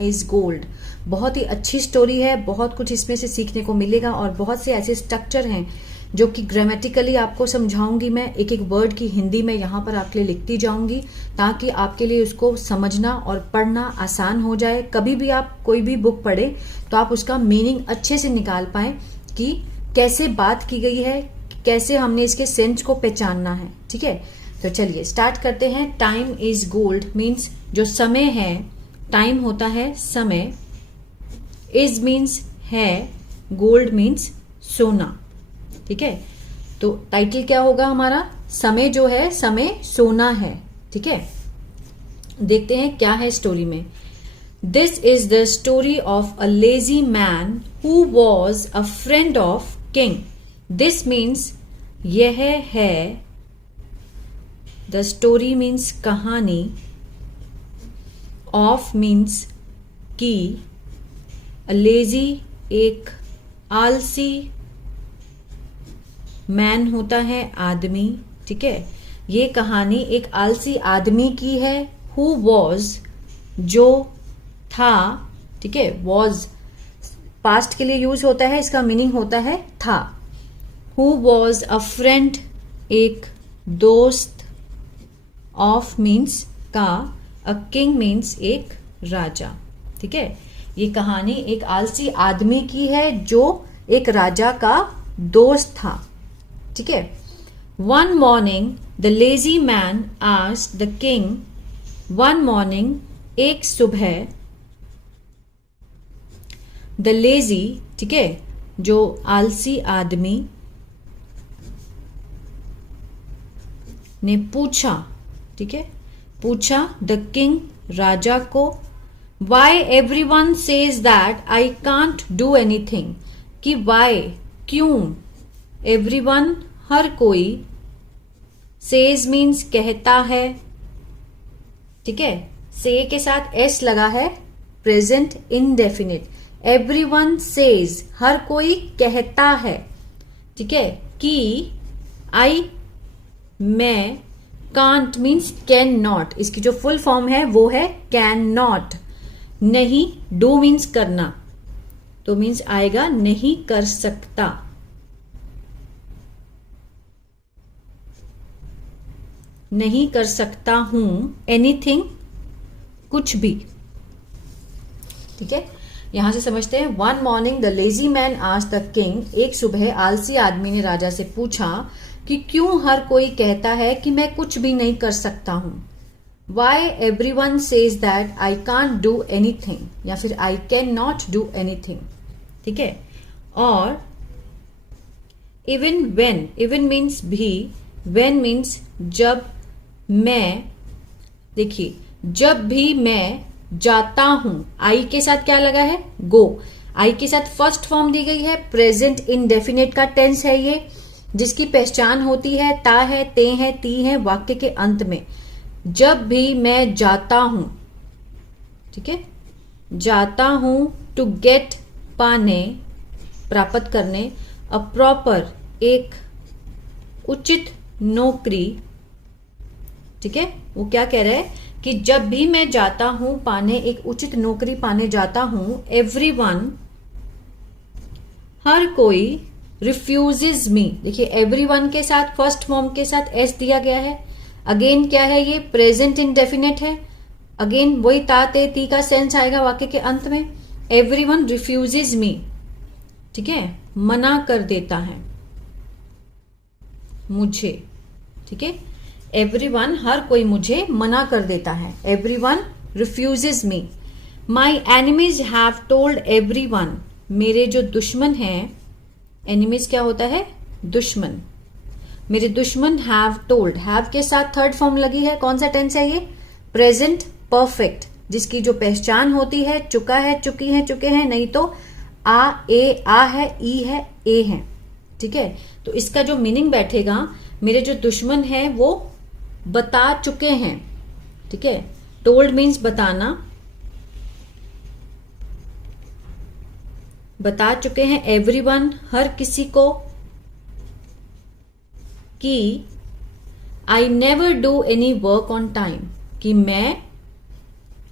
Is gold. बहुत ही अच्छी story है, बहुत कुछ इसमें से सीखने को मिलेगा और बहुत से ऐसे स्ट्रक्चर हैं जो कि ग्रामेटिकली आपको समझाऊंगी। मैं एक एक वर्ड की हिंदी में यहाँ पर आपके लिए लिखती जाऊंगी ताकि आपके लिए उसको समझना और पढ़ना आसान हो जाए। कभी भी आप कोई भी बुक पढ़े तो आप उसका मीनिंग अच्छे से निकाल पाए कि कैसे बात की गई है, कैसे हमने इसके सेंस को पहचानना है। ठीक है, तो चलिए स्टार्ट करते हैं। टाइम इज गोल्ड मीन्स जो समय है, टाइम होता है समय, इज मीन्स है, गोल्ड मीन्स सोना। ठीक है, तो टाइटल क्या होगा हमारा? समय जो है, समय सोना है। ठीक है, देखते हैं क्या है स्टोरी में। This is the story of a lazy man who was a friend of king. This means यह है, द स्टोरी मीन्स कहानी, ऑफ मीन्स की, लेजी एक आलसी, मैन होता है आदमी। ठीक है, ये कहानी एक आलसी आदमी की है। हु वॉज जो था। ठीक है, वॉज पास्ट के लिए यूज होता है, इसका मीनिंग होता है था। हु वॉज अ फ्रेंड एक दोस्त, ऑफ मीन्स का, अ किंग मीन्स एक राजा। ठीक है, ये कहानी एक आलसी आदमी की है जो एक राजा का दोस्त था। ठीक है, one morning the lazy man asked the king. One morning एक सुबह, द लेजी, ठीक है, जो आलसी आदमी ने पूछा। ठीक है, पूछा द किंग, राजा को, why everyone says that I can't do anything. कि वाई क्यों, एवरीवन हर कोई, सेज मीन्स कहता है। ठीक है, से के साथ एस लगा है, प्रेजेंट इंडेफिनिट। एवरीवन सेज हर कोई कहता है। ठीक है, कि आई मैं, कांट मीन्स कैन नॉट, इसकी जो फुल फॉर्म है वो है कैन नॉट। नहीं, डू मीन्स करना, तो मीन्स आएगा नहीं कर सकता। नहीं कर सकता हूं, एनीथिंग कुछ भी। ठीक है, यहां से समझते हैं। One morning the lazy man asked the king. एक सुबह आलसी आदमी ने राजा से पूछा कि क्यों हर कोई कहता है कि मैं कुछ भी नहीं कर सकता हूं। Why everyone says that I can't do anything, या फिर I can not do anything. ठीक है, और इवन वेन, इवन मीन्स भी, वेन मीन्स जब, मैं, देखिए जब भी मैं जाता हूं, आई के साथ क्या लगा है? गो। आई के साथ फर्स्ट फॉर्म दी गई है, प्रेजेंट इंडेफिनिट का टेंस है ये, जिसकी पहचान होती है ता है, ते है, ती है वाक्य के अंत में। जब भी मैं जाता हूं, ठीक है, जाता हूं, टू गेट पाने, प्राप्त करने, अ प्रॉपर एक उचित नौकरी। ठीक है, वो क्या कह रहा है कि जब भी मैं जाता हूं पाने, एक उचित नौकरी पाने जाता हूं, एवरीवन हर कोई, रिफ्यूजेज मी। देखिए एवरीवन के साथ फर्स्ट फॉर्म के साथ एस दिया गया है। अगेन क्या है ये? प्रेजेंट इंडेफिनिट है। अगेन वही ता ते ती का सेंस आएगा वाक्य के अंत में। एवरीवन रिफ्यूजेज मी, ठीक है, मना कर देता है मुझे। ठीक है, एवरीवन हर कोई मुझे मना कर देता है। Everyone refuses me. My enemies have told everyone, मेरे जो दुश्मन हैं, एनिमीज क्या होता है? दुश्मन। मेरे दुश्मन हैव टोल्ड, हैव के साथ थर्ड फॉर्म लगी है। कौन सा टेंस है ये? प्रेजेंट परफेक्ट, जिसकी जो पहचान होती है चुका है, चुकी है, चुके हैं, नहीं तो आ, ए, आ है, ई है, ए है। ठीक है, तो इसका जो मीनिंग बैठेगा, मेरे जो दुश्मन हैं वो बता चुके हैं। ठीक है, टोल्ड मीन्स बताना, बता चुके हैं एवरीवन हर किसी को, कि I never do any work on time, कि मैं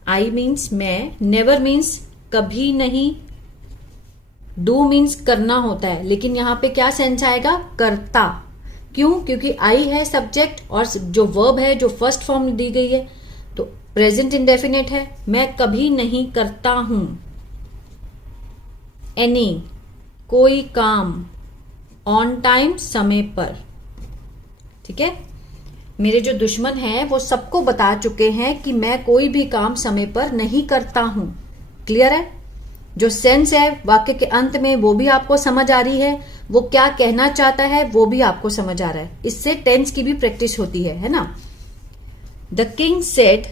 आई मीन्स मैं, नेवर मीन्स कभी नहीं, डू मीन्स करना होता है, लेकिन यहां पे क्या सेंस आएगा, करता। क्यों? क्योंकि आई है सब्जेक्ट और जो वर्ब है जो फर्स्ट फॉर्म में दी गई है तो प्रेजेंट इंडेफिनिट है। मैं कभी नहीं करता हूं एनी कोई काम, ऑन टाइम समय पर। ठीक है, मेरे जो दुश्मन हैं वो सबको बता चुके हैं कि मैं कोई भी काम समय पर नहीं करता हूं। क्लियर है? जो सेंस है वाक्य के अंत में वो भी आपको समझ आ रही है, वो क्या कहना चाहता है वो भी आपको समझ आ रहा है। इससे टेंस की भी प्रैक्टिस होती है ना। द किंग सेड,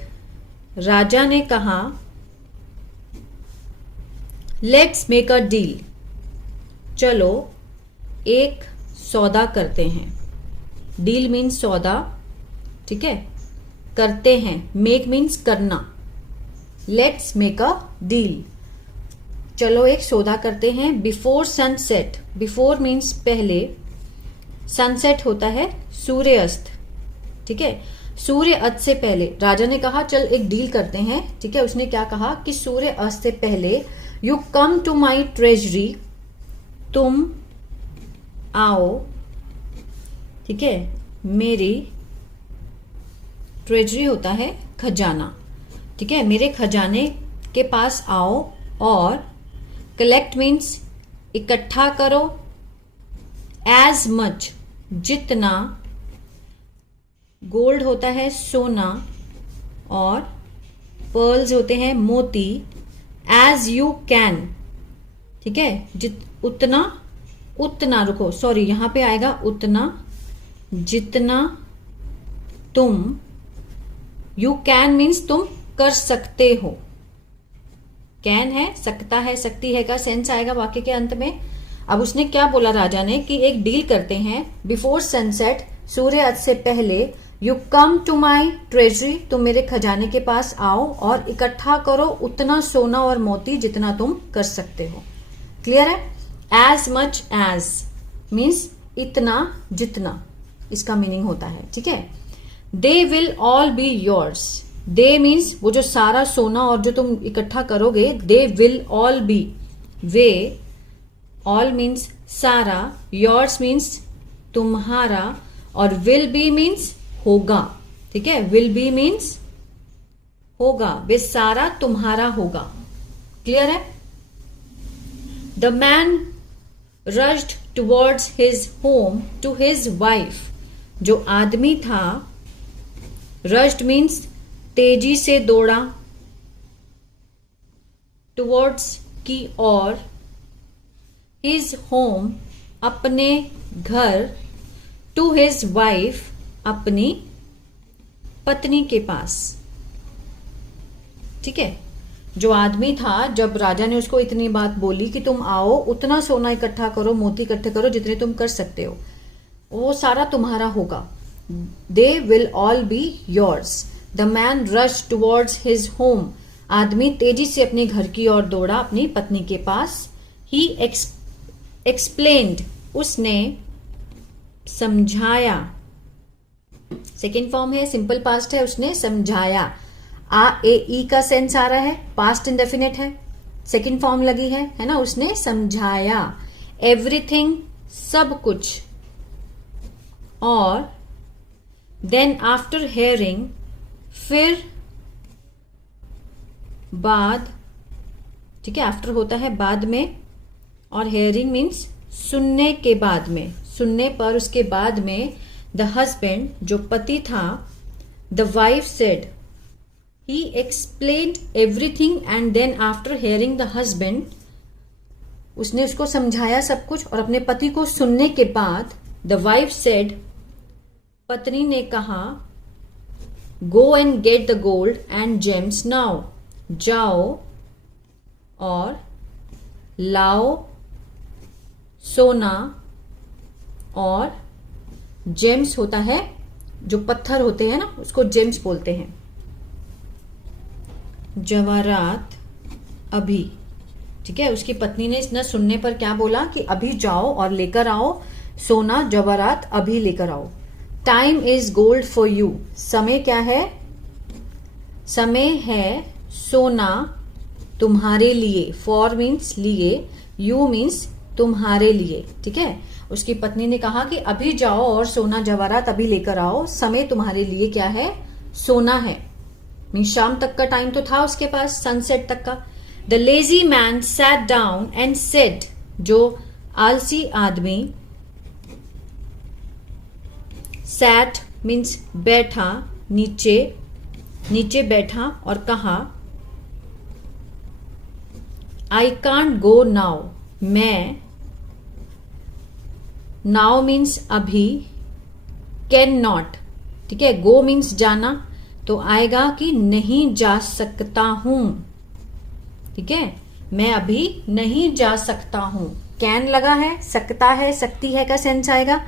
राजा ने कहा, लेट्स मेक अ डील, चलो एक सौदा करते हैं। डील मीन्स सौदा, ठीक है, करते हैं, मेक मीन्स करना, लेट्स मेक अ डील, चलो एक सौदा करते हैं। बिफोर सनसेट, बिफोर मीन्स पहले, सनसेट होता है सूर्य अस्त, ठीक है, सूर्य अस्त से पहले राजा ने कहा चल एक डील करते हैं। ठीक है, उसने क्या कहा कि सूर्य अस्त से पहले you come to my treasury, तुम आओ, ठीक है, मेरी ट्रेजरी होता है खजाना, ठीक है, मेरे खजाने के पास आओ और कलेक्ट मीन्स इकट्ठा करो, एज मच जितना, गोल्ड होता है सोना और पर्ल्स होते हैं मोती, एज यू कैन, ठीक है, उतना, उतना रुको सॉरी यहां पे आएगा उतना जितना तुम, यू कैन मीन्स तुम कर सकते हो, कैन है, सकता है, सकती है का सेंस आएगा वाक्य के अंत में। अब उसने क्या बोला राजा ने कि एक डील करते हैं, बिफोर सनसेट, सूर्य अस्त से पहले, you come to my treasury, तुम मेरे खजाने के पास आओ और इकट्ठा करो उतना सोना और मोती जितना तुम कर सकते हो। क्लियर है? एज मच एज मीन्स इतना जितना, इसका मीनिंग होता है। ठीक है, they will all be yours, they means वो जो सारा सोना और जो तुम इकट्ठा करोगे, they will all B, way, all means सारा, योर्स मीन्स तुम्हारा और विल बी मीन्स होगा। ठीक है, विल बी मीन्स होगा, वे सारा तुम्हारा होगा। क्लियर है? The man rushed towards his home to his wife, जो आदमी था, रश्ड मीन्स तेजी से दौड़ा, टुवर्ड्स की ओर, हिज होम अपने घर, टू हिज वाइफ अपनी पत्नी के पास। ठीक है, जो आदमी था, जब राजा ने उसको इतनी बात बोली कि तुम आओ उतना सोना इकट्ठा करो, मोती इकट्ठे करो जितने तुम कर सकते हो, वो सारा तुम्हारा होगा। They will all be yours. The man rush towards his home, आदमी तेजी से अपने घर की ओर दौड़ा, अपनी पत्नी के पास। ही एक्सप्लेन्ड, उसने समझाया, सेकेंड फॉर्म है, सिंपल पास्ट है, उसने समझाया। आ ए ई का सेंस आ रहा है, पास्ट इंडेफिनिट है, सेकेंड फॉर्म लगी है ना, उसने समझाया। एवरीथिंग सब कुछ, और देन आफ्टर हेयरिंग फिर बाद, ठीक है, आफ्टर होता है बाद में और हेयरिंग मीन्स सुनने के बाद में, सुनने पर उसके बाद में, द हस्बैंड जो पति था, the wife said, he explained everything and then after hearing the husband, उसने उसको समझाया सब कुछ और अपने पति को सुनने के बाद, the wife said, पत्नी ने कहा, go and get the gold and gems now, जाओ और लाओ सोना और जेम्स होता है जो पत्थर होते हैं ना, उसको जेम्स बोलते हैं, जवाहरात अभी। ठीक है, उसकी पत्नी ने न सुनने पर क्या बोला कि अभी जाओ और लेकर आओ सोना, जवाहरात अभी लेकर आओ। Time is gold for you, समय क्या है? समय है सोना तुम्हारे लिए, फॉर मीन्स लिए, यू मीन्स तुम्हारे लिए, ठीक है। उसकी पत्नी ने कहा कि अभी जाओ और सोना जवाहरात अभी लेकर आओ, समय तुम्हारे लिए क्या है, सोना है। मीन्स शाम तक का टाइम तो था उसके पास, सनसेट तक का। The lazy man sat down and said, जो आलसी आदमी, सैट मीन्स बैठा, नीचे, नीचे बैठा और कहा, आई कांट गो नाउ, मैं, नाउ मीन्स अभी, कैन नॉट, ठीक है, गो मीन्स जाना, तो आएगा कि नहीं जा सकता हूं, ठीक है, मैं अभी नहीं जा सकता हूं। कैन लगा है, सकता है, सकती है का सेंस आएगा,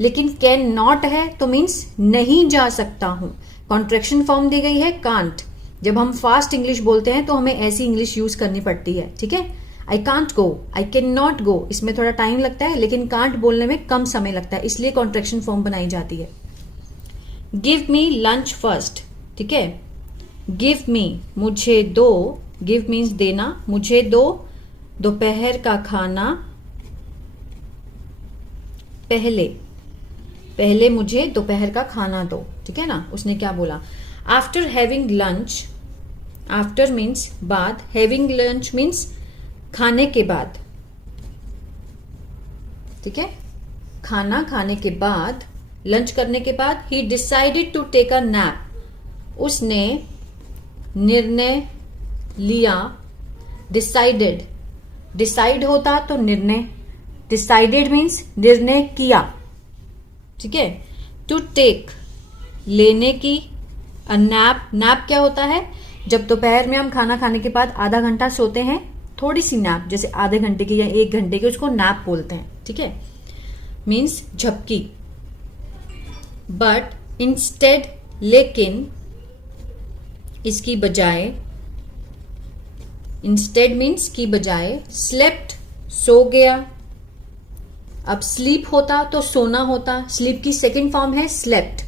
लेकिन कैन नॉट है तो मीन्स नहीं जा सकता हूं। कॉन्ट्रैक्शन फॉर्म दी गई है कांट। जब हम फास्ट इंग्लिश बोलते हैं तो हमें ऐसी इंग्लिश यूज करनी पड़ती है, ठीक है। I can't go, I can not go, इसमें थोड़ा टाइम लगता है, लेकिन कांट बोलने में कम समय लगता है, इसलिए कॉन्ट्रैक्शन फॉर्म बनाई जाती है। गिव मी लंच फर्स्ट, ठीक है, गिव मी मुझे दो, गिव मीन्स देना, मुझे दो दोपहर का खाना पहले, पहले मुझे दोपहर का खाना दो, ठीक है ना। उसने क्या बोला, after having lunch, after means बाद, हैविंग लंच मीन्स खाने के बाद, ठीक है, खाना खाने के बाद, लंच करने के बाद, he decided to take a nap, उसने निर्णय लिया, डिसाइडेड, डिसाइड होता तो निर्णय, डिसाइडेड मीन्स निर्णय किया, ठीक है। टू टेक लेने की, अ नैप, नैप क्या होता है, जब दोपहर में हम खाना खाने के बाद आधा घंटा सोते हैं, थोड़ी सी नैप, जैसे आधे घंटे की या 1 घंटे की, उसको नैप बोलते हैं, ठीक है, मीन्स झपकी। बट इंस्टेड, लेकिन, इसकी बजाय, इंस्टेड मीन्स की बजाय, स्लेप्ट सो गया। अब स्लीप होता तो सोना होता, स्लीप की सेकंड फॉर्म है स्लेप्ट,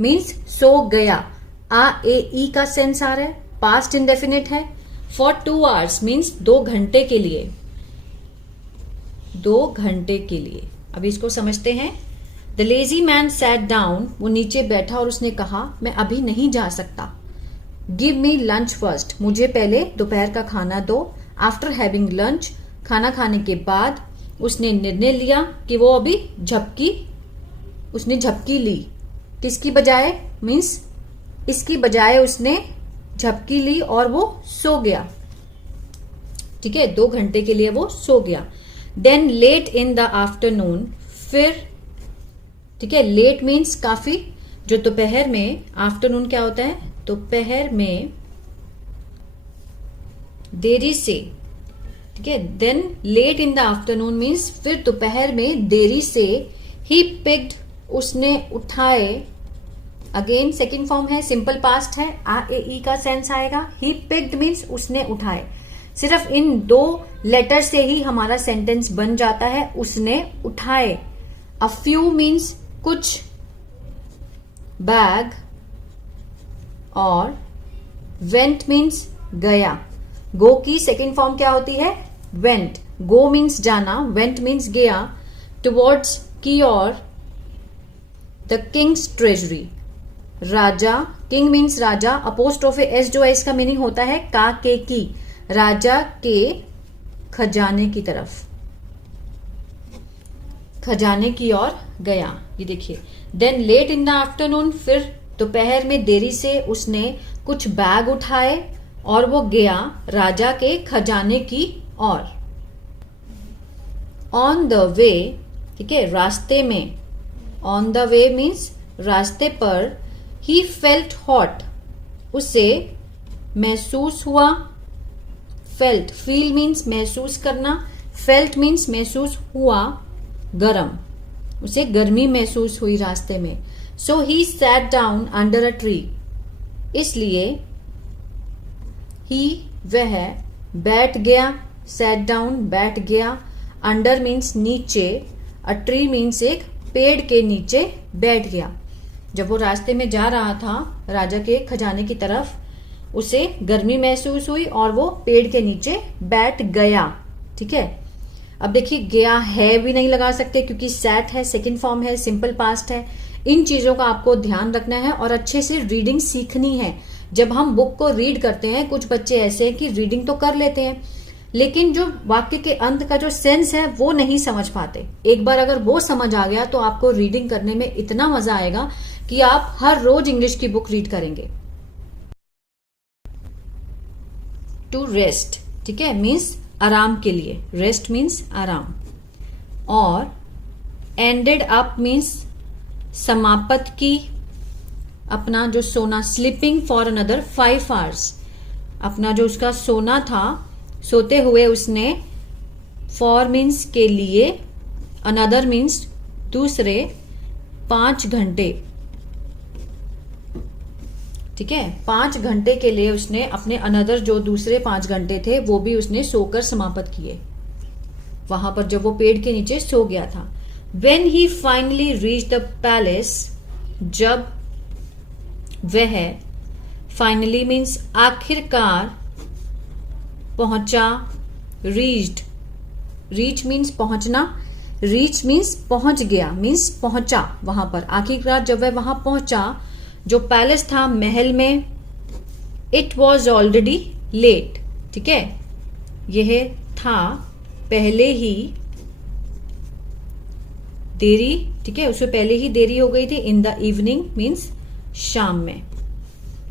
मीन्स सो गया, आ ए ई का सेंस आ रहा है, पास्ट इंडेफिनिट है। फॉर 2 आवर्स मीन्स 2 घंटे के लिए, 2 घंटे के लिए। अब इसको समझते हैं। The lazy man sat down, वो नीचे बैठा और उसने कहा, मैं अभी नहीं जा सकता। गिव मी लंच फर्स्ट, मुझे पहले दोपहर का खाना दो। आफ्टर हैविंग लंच, खाना खाने के बाद उसने निर्णय लिया कि वो अभी झपकी, उसने झपकी ली, किसकी बजाय, मीन्स इसकी बजाय उसने झपकी ली और वो सो गया, ठीक है, 2 घंटे के लिए वो सो गया। Then late in the afternoon, फिर, ठीक है, लेट मीन्स काफी, जो दोपहर में, आफ्टरनून क्या होता है, दोपहर में देरी से, ठीक है। Then late in the afternoon means फिर दोपहर में देरी से, ही पिक्ड, उसने उठाए, अगेन सेकंड फॉर्म है, सिंपल पास्ट है, आ ए ई का सेंस आएगा। ही पिक्ड मीन्स उसने उठाए, सिर्फ इन 2 लेटर से ही हमारा सेंटेंस बन जाता है, उसने उठाए। अ फ्यू मीन्स कुछ, बैग, और वेंट मीन्स गया। गो की सेकेंड फॉर्म क्या होती है, वेंट, गो मीन्स जाना, वेंट मीन्स गया, टुवर्ड्स की ओर, द किंग्स ट्रेजरी, राजा, किंग मीन्स राजा, अपोस्ट्रोफे एस जो है इसका मीनिंग होता है का के की, राजा के खजाने की तरफ, खजाने की ओर गया, ये देखिए। Then late in the afternoon, फिर दोपहर में देरी से उसने कुछ बैग उठाए और वो गया राजा के खजाने की ओर। ऑन द वे, ठीक है, रास्ते में, ऑन द वे मीन्स रास्ते पर, ही फेल्ट हॉट, उसे महसूस हुआ, फेल्ट, फील मीन्स महसूस करना, फेल्ट मीन्स महसूस हुआ, गरम, उसे गर्मी महसूस हुई रास्ते में। So he sat down under a tree, इसलिए ही, वह, बैठ गया, सैट डाउन बैठ गया, अंडर मीन्स नीचे, अ ट्री मीन्स एक पेड़ के नीचे बैठ गया। जब वो रास्ते में जा रहा था राजा के खजाने की तरफ, उसे गर्मी महसूस हुई और वो पेड़ के नीचे बैठ गया। ठीक है, अब देखिए गया है भी नहीं लगा सकते क्योंकि सैट है, सेकंड फॉर्म है, सिंपल पास्ट है। इन चीजों का आपको ध्यान रखना है और अच्छे से रीडिंग सीखनी है। जब हम बुक को रीड करते हैं, कुछ बच्चे ऐसे हैं कि रीडिंग तो कर लेते हैं लेकिन जो वाक्य के अंत का जो सेंस है वो नहीं समझ पाते। एक बार अगर वो समझ आ गया तो आपको रीडिंग करने में इतना मजा आएगा कि आप हर रोज इंग्लिश की बुक रीड करेंगे। टू रेस्ट, ठीक है, मीन्स आराम के लिए, रेस्ट मीन्स आराम। और एंडेड अप मीन्स समाप्त की, अपना जो सोना, स्लीपिंग फॉर अनदर 5 hours, अपना जो उसका सोना था, सोते हुए उसने, फॉर मीन्स के लिए, अनदर मीन्स दूसरे, 5 घंटे, ठीक है, 5 घंटे के लिए उसने अपने अनदर जो दूसरे 5 घंटे थे वो भी उसने सोकर समाप्त किए वहां पर जब वो पेड़ के नीचे सो गया था। When he finally reached the palace, जब वह, फाइनली मीन्स आखिरकार, पहुंचा, रीच्ड, रीच मीन्स पहुंचना, रीच मीन्स पहुंच गया, मीन्स पहुंचा वहां पर। आखिरकार जब वह वहां पहुंचा, जो पैलेस था, महल में, इट वॉज ऑलरेडी लेट, ठीक है, यह था पहले ही देरी, ठीक है, उससे पहले ही देरी हो गई थी। इन द इवनिंग मीन्स शाम में,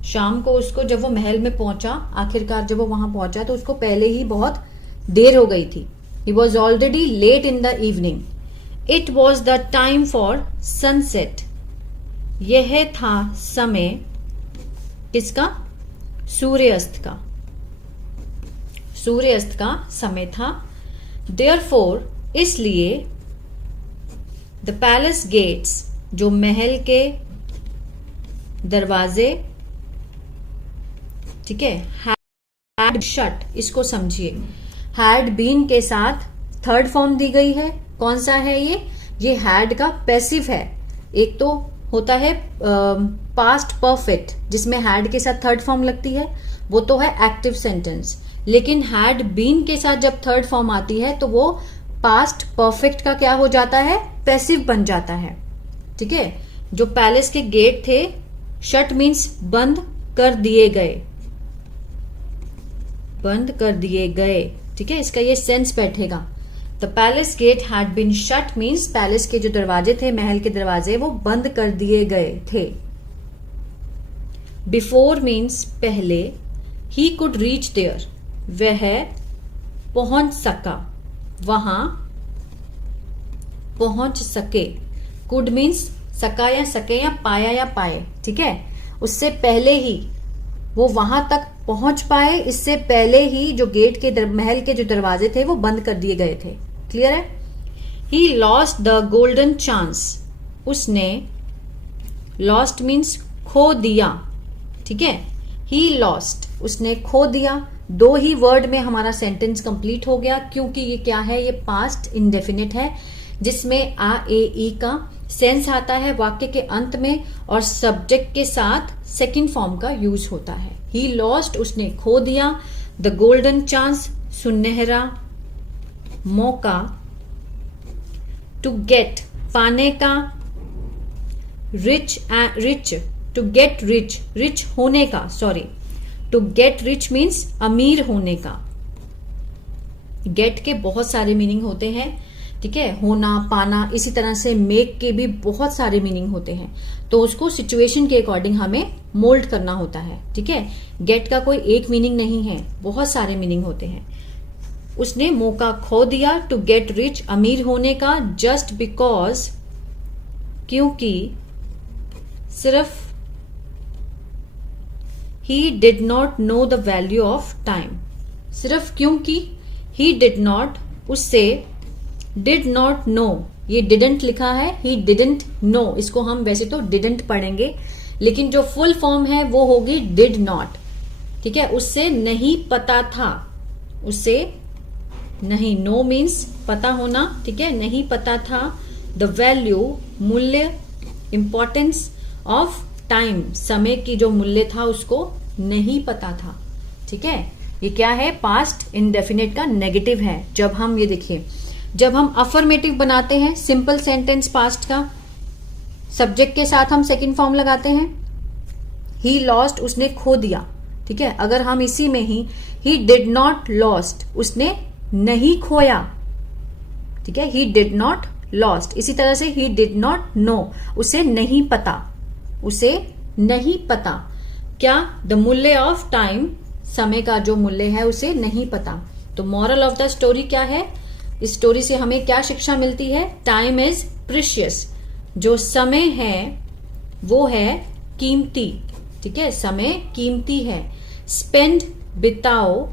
शाम को उसको जब वो महल में पहुंचा, आखिरकार जब वो वहां पहुंचा तो उसको पहले ही बहुत देर हो गई थी। He was already late in the evening. It was the time for sunset, यह था समय किसका, सूर्यास्त का, सूर्यास्त का समय था। देयरफॉर, इसलिए, द पैलेस गेट्स, जो महल के दरवाजे, ठीक है, हैड शट, इसको समझिए, हैड बीन के साथ थर्ड फॉर्म दी गई है। कौन सा है ये हैड का पैसिव है। एक तो होता है पास्ट परफेक्ट जिसमें हैड के साथ थर्ड फॉर्म लगती है, वो तो है एक्टिव सेंटेंस। लेकिन हैड बीन के साथ जब थर्ड फॉर्म आती है तो वो पास्ट परफेक्ट का क्या हो जाता है, पैसिव बन जाता है। ठीक है, जो पैलेस के गेट थे, शट मीन्स बंद कर दिए गए, बंद कर दिए गए, ठीक है, इसका ये सेंस बैठेगा। The palace gate had been shut means palace के जो दरवाजे थे, महल के दरवाजे, वो बंद कर दिए गए थे। बिफोर मीन्स पहले, ही कुड रीच देयर, वह पहुंच सका, वहां पहुंच सके। कुड मीन्स सका या सके या पाया या पाए, ठीक है, उससे पहले ही वो वहां तक पहुंच पाए, इससे पहले ही जो गेट के महल के जो दरवाजे थे वो बंद कर दिए गए थे। क्लियर है। He lost the golden chance, उसने, लॉस्ट मीन्स खो दिया, ठीक है, ही लॉस्ट, उसने खो दिया। दो ही वर्ड में हमारा सेंटेंस कंप्लीट हो गया, क्योंकि ये क्या है, ये पास्ट इंडेफिनिट है जिसमें आ ए ई का सेंस आता है वाक्य के अंत में और सब्जेक्ट के साथ सेकंड फॉर्म का यूज होता है। ही लॉस्ट, उसने खो दिया। द गोल्डन चांस, सुनहरा मौका। टू गेट, पाने का। Rich, rich, to get rich, rich होने का, sorry, to get rich means अमीर होने का। गेट के बहुत सारे मीनिंग होते हैं, ठीक है, होना, पाना, इसी तरह से मेक के भी बहुत सारे मीनिंग होते हैं, तो उसको सिचुएशन के अकॉर्डिंग हमें मोल्ड करना होता है। ठीक है, गेट का कोई एक मीनिंग नहीं है, बहुत सारे मीनिंग होते हैं। उसने मौका खो दिया, टू गेट रिच, अमीर होने का। जस्ट बिकॉज, क्योंकि, सिर्फ। He did not know the value of time, सिर्फ क्योंकि। ही डिड नॉट, उससे, डिड नॉट नो, ये डिडंट लिखा है, ही डिडंट नो, इसको हम वैसे तो डिडंट पढ़ेंगे लेकिन जो फुल फॉर्म है वो होगी डिड नॉट, ठीक है, उससे नहीं पता था, उससे नहीं, नो मीन्स पता होना, ठीक है, नहीं पता था। द वैल्यू, मूल्य, इंपॉर्टेंस ऑफ टाइम, समय की जो मूल्य था उसको नहीं पता था। ठीक है, ये क्या है, पास्ट इंडेफिनिट का नेगेटिव है। जब हम ये देखिए, जब हम अफर्मेटिव बनाते हैं सिंपल सेंटेंस पास्ट का, सब्जेक्ट के साथ हम सेकंड फॉर्म लगाते हैं, ही लॉस्ट, उसने खो दिया। ठीक है, अगर हम इसी में ही डिड नॉट लॉस्ट, उसने नहीं खोया। ठीक है, ही डिड नॉट लॉस्ट। इसी तरह से ही डिड नॉट नो, उसे नहीं पता, उसे नहीं पता। क्या, द मूल्य ऑफ टाइम, समय का जो मूल्य है उसे नहीं पता। तो मॉरल ऑफ द स्टोरी क्या है, इस स्टोरी से हमें क्या शिक्षा मिलती है, टाइम इज प्रीशियस, जो समय है वो है कीमती। ठीक है, समय कीमती है। स्पेंड, बिताओ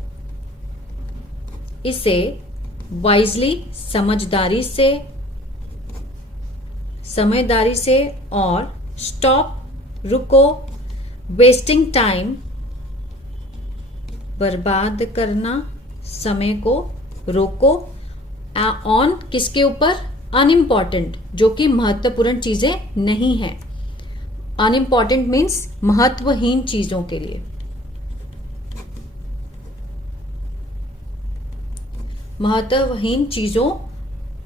इसे वाइजली, समझदारी से, समझदारी से, और स्टॉप, रुको, वेस्टिंग टाइम, बर्बाद करना, समय को रोको, ऑन, किसके ऊपर, अनइम्पॉर्टेंट, जो कि महत्वपूर्ण चीजें नहीं है। अनइम्पॉर्टेंट मीन्स महत्वहीन चीजों के लिए। महत्वहीन चीजों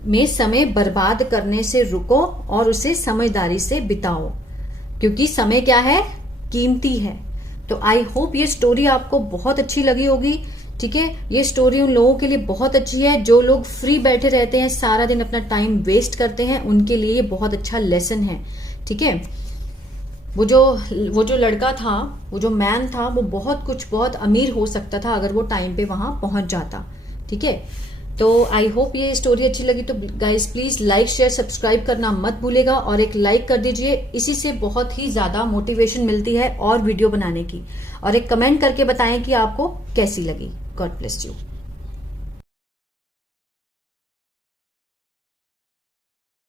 में समय बर्बाद करने से रुको और उसे समझदारी से बिताओ, क्योंकि समय क्या है, कीमती है। तो आई होप ये स्टोरी आपको बहुत अच्छी लगी होगी। ठीक है, ये स्टोरी उन लोगों के लिए बहुत अच्छी है जो लोग फ्री बैठे रहते हैं, सारा दिन अपना टाइम वेस्ट करते हैं, उनके लिए ये बहुत अच्छा लेसन है। ठीक है, वो जो लड़का था, वो जो मैन था, वो बहुत अमीर हो सकता था अगर वो टाइम पे वहां पहुंच जाता। ठीक है, तो आई होप ये स्टोरी अच्छी लगी। तो guys please like, share, subscribe करना मत भूलेगा और एक लाइक कर दीजिए, इसी से बहुत ही ज्यादा मोटिवेशन मिलती है और वीडियो बनाने की। और एक कमेंट करके बताएं कि आपको कैसी लगी। God bless you.